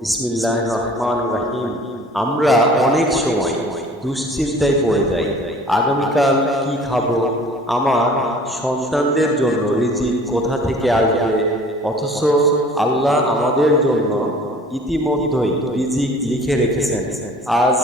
বিসমিল্লাহির রহমানির রহিম। আমরা অনেক সময় দুশ্চিন্তায় পড়ে যাই। আগামীকাল কি খাবো, আমার সন্তানদের জন্য রিজিক কোথা থেকে আসবে। অথচ আল্লাহ আমাদের জন্য ইতিমধ্যেই রিজিক লিখে রেখেছেন। আজ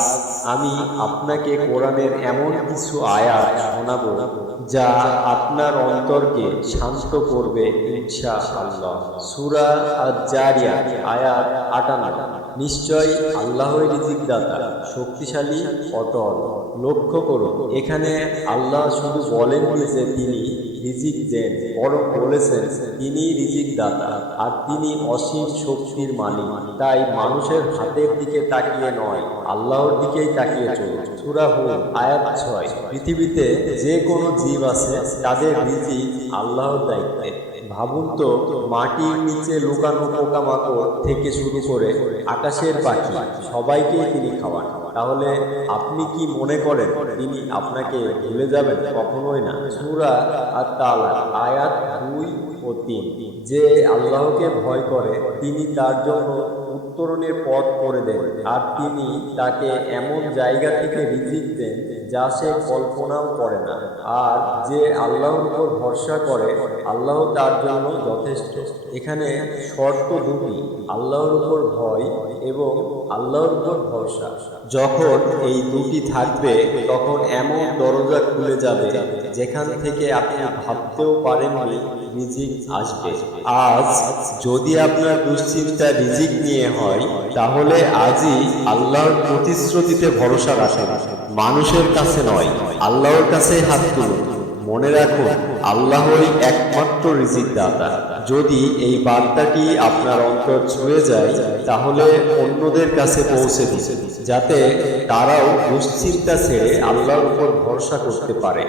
আমি আপনাকে কোরআনের এমন কিছু আয়াত শোনাবো যা আপনার অন্তরকে শান্ত করবে ইনশাআল্লাহ। সূরা আয-যারিয়াত আয়াত ৫৮। নিশ্চয় আল্লাহই রিজিক দাতা, শক্তিশালী, অটল। লক্ষ্য করুন, এখানে আল্লাহ শুধু বলেননি যে তিনি রিজিক দেন, বরং বলেছেন তিনি রিজিক দাতা আর তিনি অসীম শক্তির মালিক। তাই মানুষের হাতের দিকে তাকিয়ে নয়, আল্লাহর দিকেই তাকিয়ে চলুন। সূরা হুদ আয়াত ৬। পৃথিবীতে যে কোনো জীব আছে তাদের রিজিক আল্লাহর দায়িত্বে। ভাবুন তো, মাটির নিচে লুকানো পোকামাকড় থেকে শুরু করে আকাশের পাখি সবাইকেই তিনি খাওয়ান। তাহলে আপনি কি মনে করেন তিনি আপনাকে ভুলে যাবেন? কখনোই না। সূরা আত-তালাক আয়াত ২ ও ৩। যে আল্লাহকে ভয় করে তিনি তার জন্য উত্তরণের পথ করে দেন, আর তিনি তাকে এমন জায়গা থেকে রিজিক দেন যা সে কল্পনাও করে না। আর যে আল্লাহর উপর ভরসা করে আল্লাহ তার জন্য যথেষ্ট। এখানে শর্ত দুটি, আল্লাহর উপর ভয় এবং আল্লাহর উপর ভরসা। যখন এই দুটি থাকবে তখন এমন দরজা খুলে যাবে যেখান থেকে আপনি ভাবতেও পারেননি রিজিক আসবে। আজ যদি আপনার দুশ্চিন্তা রিজিক নিয়ে হয়, তাহলে আজই আল্লাহর প্রতিশ্রুতিতে ভরসা রাখুন। মানুষের কাছে নয়, আল্লাহর কাছেই হাত তুলুন। মনে রাখুন, আল্লাহই একমাত্র রিজিক দাতা। যদি এই বার্তাটি আপনার অন্তর ছুঁয়ে যায়, তাহলে অন্যদের কাছে পৌঁছে দিন, যাতে তারাও দুশ্চিন্তা ছেড়ে আল্লাহর উপর ভরসা করতে পারে।